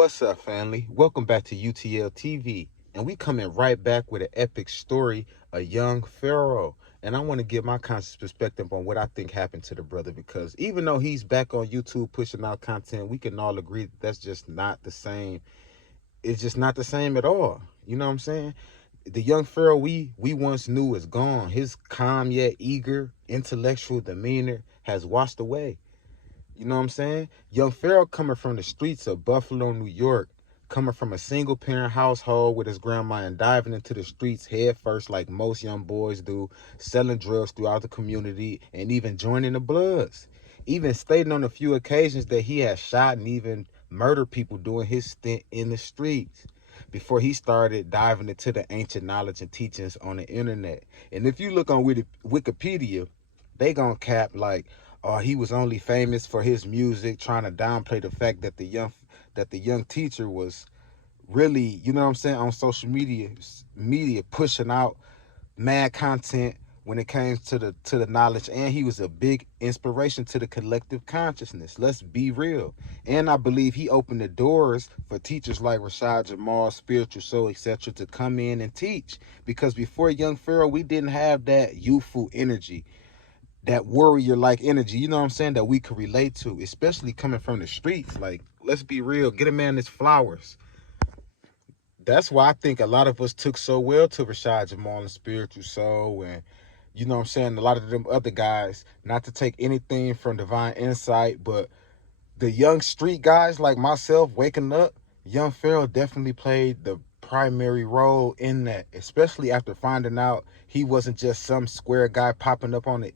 What's up, family? Welcome back to UTL TV. And we coming right back with an epic story, a young Pharaoh. And I want to give my conscious perspective on what I think happened to the brother, because even though he's back on YouTube pushing out content, we can all agree that that's just not the same. It's just not the same at all. You know what I'm saying? The young Pharaoh we once knew is gone. His calm yet eager intellectual demeanor has washed away. You know what I'm saying? Young Pharaoh coming from the streets of Buffalo, New York, coming from a single parent household with his grandma and diving into the streets head first like most young boys do, selling drugs throughout the community and even joining the Bloods. Even stating on a few occasions that he had shot and even murdered people during his stint in the streets before he started diving into the ancient knowledge and teachings on the internet. And if you look on Wikipedia, they gonna cap like, he was only famous for his music, trying to downplay the fact that the young teacher was really, you know what I'm saying, on social media pushing out mad content when it came to the knowledge, and he was a big inspiration to the collective consciousness. Let's be real. And I believe he opened the doors for teachers like Rashad Jamal, Spiritual Soul, etc. to come in and teach. Because before young Pharaoh, we didn't have that youthful energy, that warrior like energy, you know what I'm saying, that we could relate to, especially coming from the streets. Like, let's be real, get a man his flowers. That's why I think a lot of us took so well to Rashad Jamal and Spiritual Soul, and you know what I'm saying, a lot of them other guys, not to take anything from Divine Insight, but the young street guys like myself waking up, young Pharaoh definitely played the primary role in that, especially after finding out he wasn't just some square guy popping up on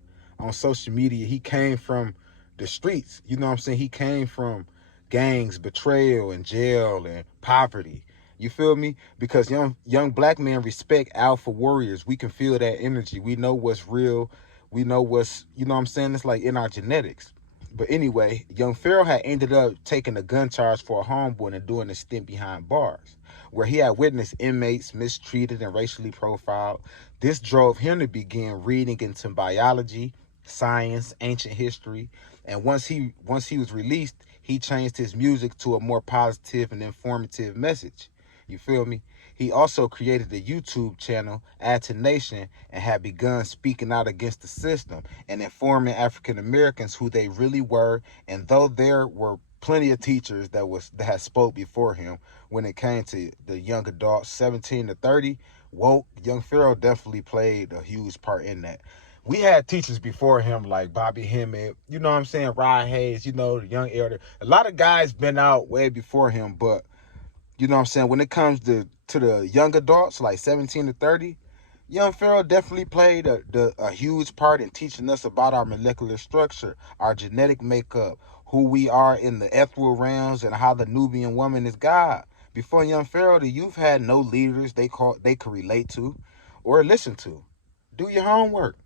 social media. He came from the streets. You know what I'm saying? He came from gangs, betrayal, and jail and poverty. You feel me? Because young black men respect alpha warriors. We can feel that energy. We know what's real. We know what's, you know what I'm saying? It's like in our genetics. But anyway, young Pharaoh had ended up taking a gun charge for a homeboy and doing a stint behind bars, where he had witnessed inmates mistreated and racially profiled. This drove him to begin reading into biology, science, ancient history, and once he was released, he changed his music to a more positive and informative message. You feel me? He also created a YouTube channel, Add to Nation, and had begun speaking out against the system and informing African Americans who they really were. And though there were plenty of teachers that had spoke before him, when it came to the young adults, 17 to 30, woke, young Pharaoh definitely played a huge part in that. We had teachers before him like Bobby Hemmett, you know what I'm saying, Rod Hayes, you know, the young elder. A lot of guys been out way before him, but you know what I'm saying, when it comes to the young adults, like 17 to 30, young Pharaoh definitely played a huge part in teaching us about our molecular structure, our genetic makeup, who we are in the ethereal realms, and how the Nubian woman is God. Before young Pharaoh, the youth had no leaders they could relate to or listen to. Do your homework.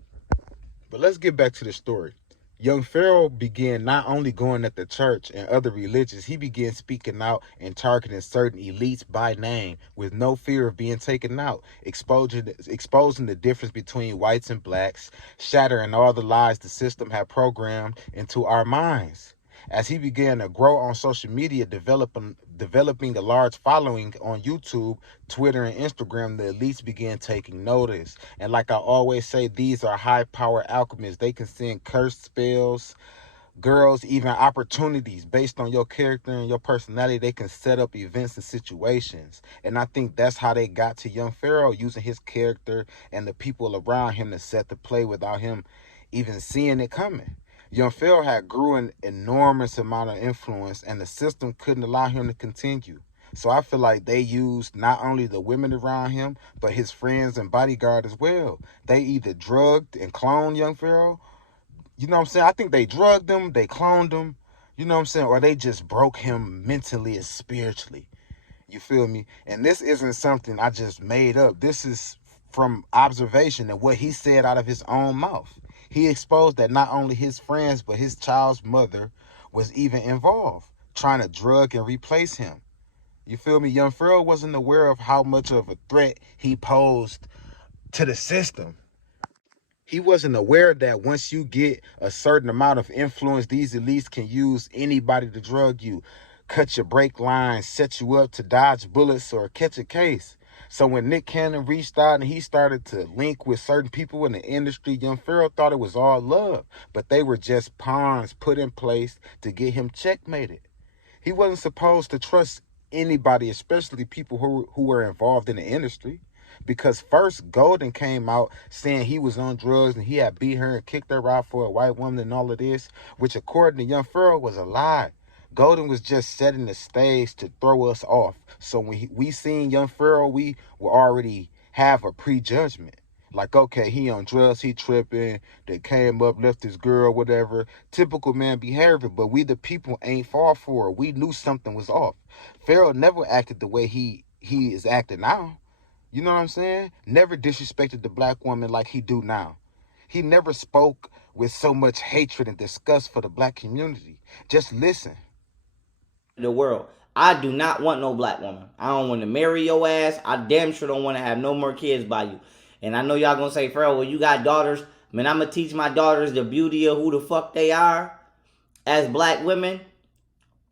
But let's get back to the story. Young Pharaoh began not only going at the church and other religions, he began speaking out and targeting certain elites by name with no fear of being taken out, exposing the difference between whites and blacks, shattering all the lies the system had programmed into our minds. As he began to grow on social media, developing a large following on YouTube, Twitter, and Instagram, the elites began taking notice. And like I always say, these are high power alchemists. They can send cursed spells, girls, even opportunities based on your character and your personality. They can set up events and situations. And I think that's how they got to young Pharaoh, using his character and the people around him to set the play without him even seeing it coming. Young Pharaoh had grew an enormous amount of influence, and the system couldn't allow him to continue. So I feel like they used not only the women around him, but his friends and bodyguard as well. They either drugged and cloned young Pharaoh. You know what I'm saying? I think they drugged him, they cloned him, you know what I'm saying? Or they just broke him mentally and spiritually. You feel me? And this isn't something I just made up. This is from observation and what he said out of his own mouth. He exposed that not only his friends, but his child's mother was even involved, trying to drug and replace him. You feel me? Young Pharaoh wasn't aware of how much of a threat he posed to the system. He wasn't aware that once you get a certain amount of influence, these elites can use anybody to drug you. cut your brake line, set you up to dodge bullets or catch a case. So when Nick Cannon reached out and he started to link with certain people in the industry, young Pharaoh thought it was all love, but they were just pawns put in place to get him checkmated. He wasn't supposed to trust anybody, especially people who were involved in the industry. Because first Golden came out saying he was on drugs and he had beat her and kicked her out for a white woman and all of this, which according to young Pharaoh was a lie. Golden was just setting the stage to throw us off. So when we seen young Pharaoh, we will already have a prejudgment. Like, okay, he on drugs, he tripping, they came up, left his girl, whatever. Typical man behavior, but we the people ain't fall for it. We knew something was off. Pharaoh never acted the way he is acting now. You know what I'm saying? Never disrespected the black woman like he do now. He never spoke with so much hatred and disgust for the black community. Just listen. The world. I do not want no black woman. I don't want to marry your ass. I damn sure don't want to have no more kids by you. And I know y'all gonna say, Pharaoh, well, you got daughters. Man, I'm gonna teach my daughters the beauty of who the fuck they are as black women.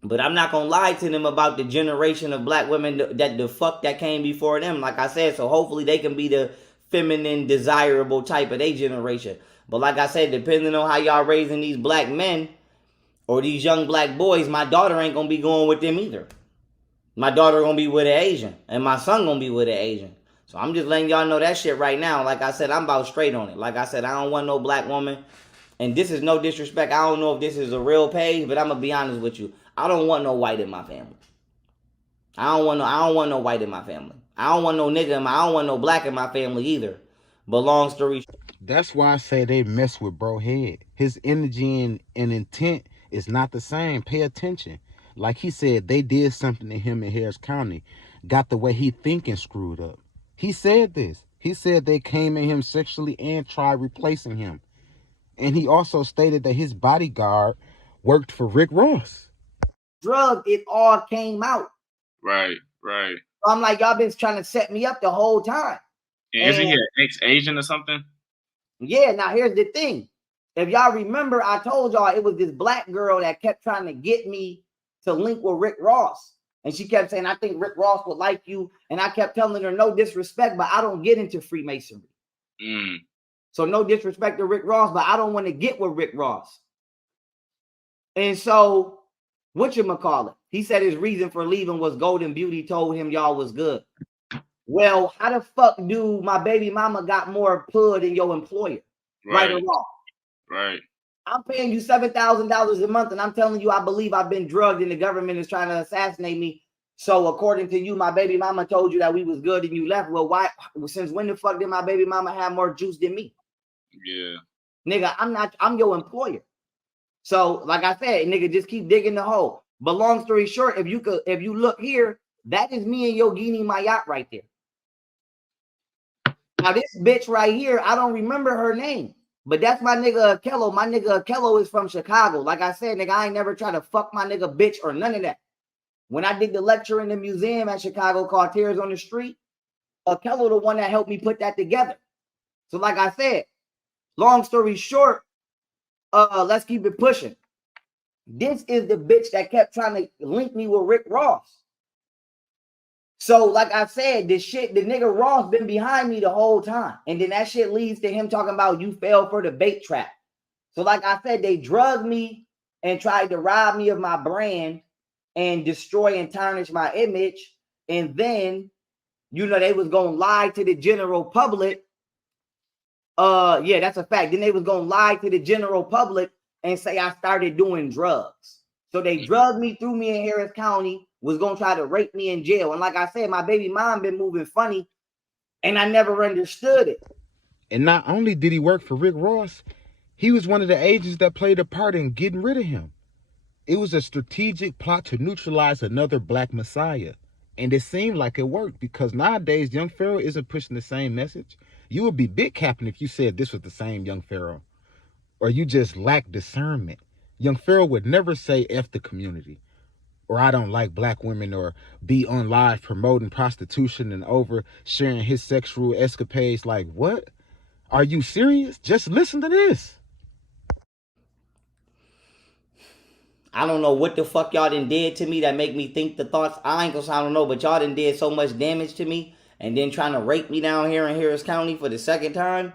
But I'm not gonna lie to them about the generation of black women that the fuck that came before them. Like I said, so hopefully they can be the feminine, desirable type of their generation. But like I said, depending on how y'all raising these black men or these young black boys, my daughter ain't gonna be going with them either. My daughter gonna be with an Asian, and my son gonna be with an Asian. So I'm just letting y'all know that shit right now. Like I said, I'm about straight on it. Like I said, I don't want no black woman. And this is no disrespect. I don't know if this is a real page, but I'm gonna be honest with you. I don't want no white in my family. I don't want no white in my family. I don't want no nigga I don't want no black in my family either. But long story short, That's why I say they mess with bro head. His energy and intent is not the same. Pay attention. Like he said, they did something to him in Harris County. Got the way he thinking screwed up. He said this. He said they came at him sexually and tried replacing him. And he also stated that his bodyguard worked for Rick Ross. drug, it all came out. Right, right. So I'm like, y'all been trying to set me up the whole time. And isn't he an ex-Asian or something? Yeah, now here's the thing. If y'all remember, I told y'all it was this black girl that kept trying to get me to link with Rick Ross. And she kept saying, I think Rick Ross would like you. And I kept telling her, no disrespect, but I don't get into Freemasonry. So no disrespect to Rick Ross, but I don't want to get with Rick Ross. And so, whatchamacallit, he said his reason for leaving was Golden Beauty told him y'all was good. Well, how the fuck do my baby mama got more pud than your employer? Right or wrong? Right. I'm paying you $7,000 a month, and I'm telling you, I believe I've been drugged, and the government is trying to assassinate me. So, according to you, my baby mama told you that we was good, and you left. Well, why? Since when the fuck did my baby mama have more juice than me? Yeah. Nigga, I'm your employer. So, like I said, nigga, just keep digging the hole. But long story short, if you look here, that is me and Yogini Mayat right there. Now, this bitch right here, I don't remember her name. But that's my nigga Akello. My nigga Akello is from Chicago. Like I said, nigga, I ain't never try to fuck my nigga bitch or none of that. When I did the lecture in the museum at Chicago called Tears on the Street, Akello the one that helped me put that together. So like I said, long story short, let's keep it pushing. This is the bitch that kept trying to link me with Rick Ross. So, like I said, the nigga Ross been behind me the whole time. And then that shit leads to him talking about you fell for the bait trap. So, like I said, they drugged me and tried to rob me of my brand and destroy and tarnish my image. And then, they was going to lie to the general public. Yeah, that's a fact. Then they was going to lie to the general public and say I started doing drugs. So they drugged me, threw me in Harris County, was going to try to rape me in jail. And like I said, my baby mom been moving funny, and I never understood it. And not only did he work for Rick Ross, he was one of the agents that played a part in getting rid of him. It was a strategic plot to neutralize another black messiah. And it seemed like it worked because nowadays, young Pharaoh isn't pushing the same message. You would be big capping if you said this was the same young Pharaoh. Or you just lack discernment. Young Pharaoh would never say F the community, or I don't like black women, or be on live promoting prostitution and over sharing his sexual escapades. Like, what? Are you serious? Just listen to this. I don't know what the fuck y'all done did to me that make me think the thoughts. I ain't gonna say I don't know, but y'all done did so much damage to me, and then trying to rape me down here in Harris County for the second time.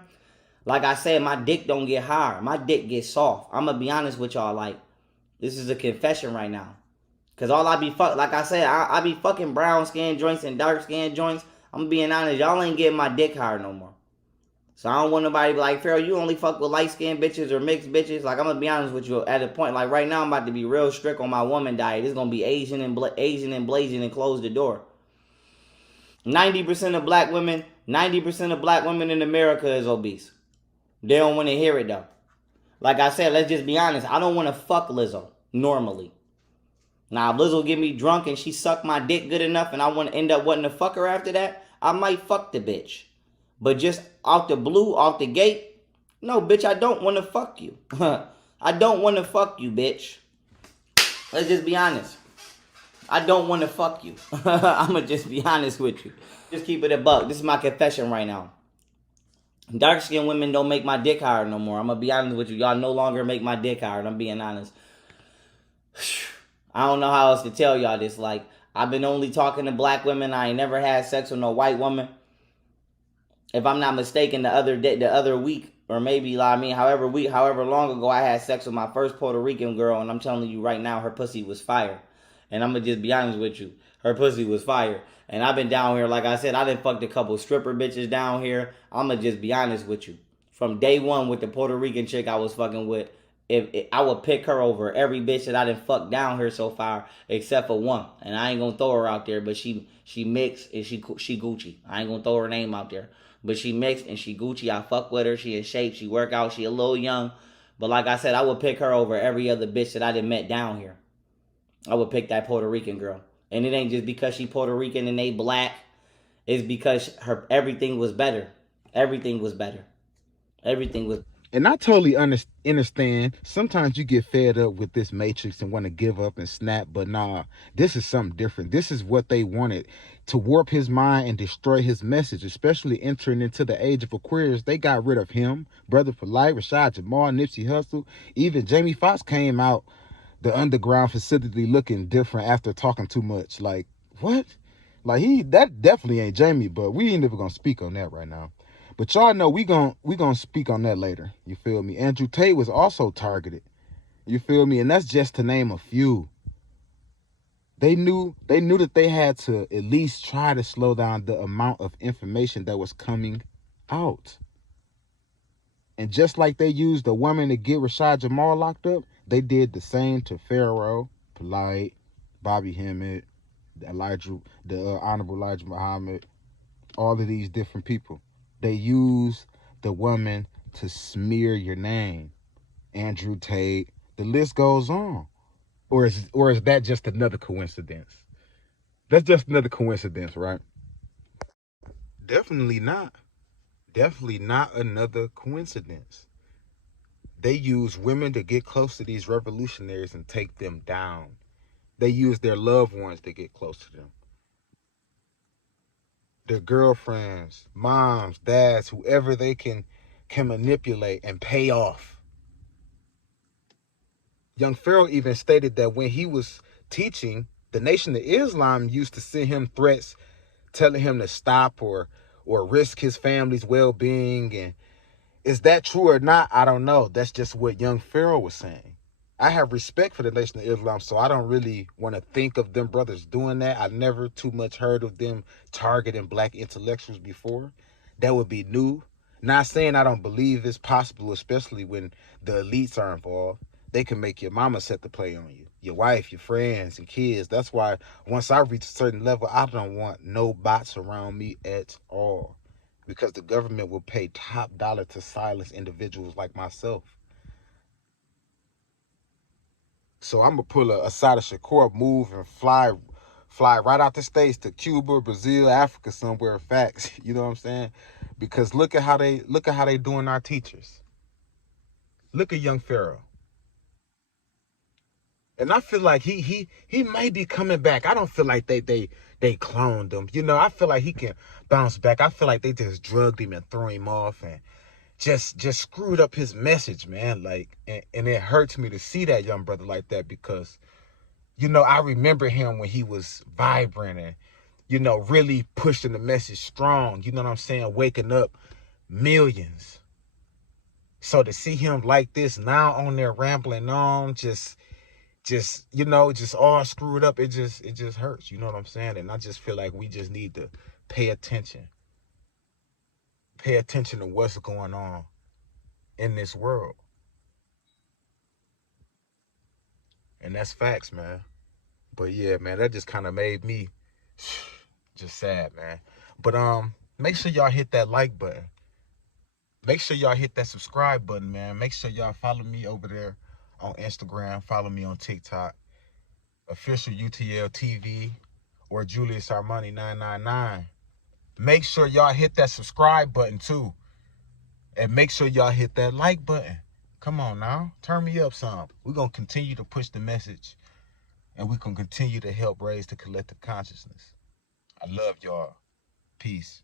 Like I said, my dick don't get hard. My dick gets soft. I'm gonna be honest with y'all. Like, this is a confession right now. Cause all I be like I said, I be fucking brown skin joints and dark skin joints. I'm being honest, y'all ain't getting my dick hard no more. So I don't want nobody to be like, Pharaoh, you only fuck with light skinned bitches or mixed bitches. Like, I'm gonna be honest with you, at a point, like right now I'm about to be real strict on my woman diet. It's gonna be Asian and blazing and close the door. 90% of black women, 90% of black women in America is obese. They don't want to hear it though. Like I said, let's just be honest. I don't want to fuck Lizzo normally. Now, if Lizzo get me drunk and she suck my dick good enough and I want to end up wanting to fuck her after that, I might fuck the bitch. But just out the blue, out the gate, no, bitch, I don't want to fuck you. I don't want to fuck you, bitch. Let's just be honest. I don't want to fuck you. I'm going to just be honest with you. Just keep it a buck. This is my confession right now. Dark-skinned women don't make my dick hard no more. I'm going to be honest with you. Y'all no longer make my dick hard. I'm being honest. I don't know how else to tell y'all this. Like, I've been only talking to black women. I ain't never had sex with no white woman. If I'm not mistaken, the other week, or maybe, however long ago, I had sex with my first Puerto Rican girl, and I'm telling you right now, her pussy was fire. And I'm gonna just be honest with you, her pussy was fire. And I've been down here, like I said, I done fucked a couple stripper bitches down here. I'm gonna just be honest with you. From day one with the Puerto Rican chick I was fucking with, if I would pick her over every bitch that I done fucked down here so far, except for one. And I ain't gonna throw her out there, but she mixed and she Gucci. I ain't gonna throw her name out there. But she mixed and she Gucci. I fuck with her. She in shape. She work out. She a little young. But like I said, I would pick her over every other bitch that I done met down here. I would pick that Puerto Rican girl. And it ain't just because she Puerto Rican and they black. It's because everything was better. Everything was better. Everything was. And I totally understand. Sometimes you get fed up with this matrix and want to give up and snap, but nah, this is something different. This is what they wanted, to warp his mind and destroy his message, especially entering into the age of Aquarius. They got rid of him, Brother for Life, Rashad Jamal, Nipsey Hussle. Even Jamie Foxx came out the underground facility looking different after talking too much. Like, what? Like, that definitely ain't Jamie, but we ain't even gonna speak on that right now. But y'all know we gonna speak on that later. You feel me? Andrew Tate was also targeted. You feel me? And that's just to name a few. They knew that they had to at least try to slow down the amount of information that was coming out. And just like they used a woman to get Rashad Jamal locked up, they did the same to Pharaoh, Polite, Bobby Hemmett, the Honorable Elijah Muhammad, all of these different people. They use the woman to smear your name. Andrew Tate, the list goes on. Or is that just another coincidence? That's just another coincidence, right? Definitely not. Definitely not another coincidence. They use women to get close to these revolutionaries and take them down. They use their loved ones to get close to them. Their girlfriends, moms, dads, whoever they can manipulate and pay off. Young Pharaoh even stated that when he was teaching, the Nation of Islam used to send him threats telling him to stop or risk his family's well-being. And is that true or not? I don't know. That's just what young Pharaoh was saying. I have respect for the Nation of Islam, so I don't really want to think of them brothers doing that. I never too much heard of them targeting black intellectuals before. That would be new. Not saying I don't believe it's possible, especially when the elites are involved. They can make your mama set the play on you, your wife, your friends, and kids. That's why once I reach a certain level, I don't want no bots around me at all, because the government will pay top dollar to silence individuals like myself. So I'm gonna pull a Sada Shakur move and fly right out the States to Cuba, Brazil, Africa, somewhere. Facts, you know what I'm saying? Because look at how they doing our teachers. Look at young Pharaoh. And I feel like he may be coming back. I don't feel like they cloned him. You know, I feel like he can bounce back. I feel like they just drugged him and threw him off and just screwed up his message, man. Like, and it hurts me to see that young brother like that because, you know, I remember him when he was vibrant and, you know, really pushing the message strong. You know what I'm saying? Waking up millions. So to see him like this now on there rambling on, just you know, just all screwed up, it just hurts. You know what I'm saying? And I just feel like we just need to pay attention. Pay attention to what's going on in this world. And that's facts, man. But yeah, man, that just kind of made me just sad, man. But make sure y'all hit that like button. Make sure y'all hit that subscribe button, man. Make sure y'all follow me over there on Instagram. Follow me on TikTok. Official UTL TV or Julius Armani 999. Make sure y'all hit that subscribe button too. And make sure y'all hit that like button. Come on now. Turn me up some. We're going to continue to push the message. And we can continue to help raise the collective consciousness. I love y'all. Peace.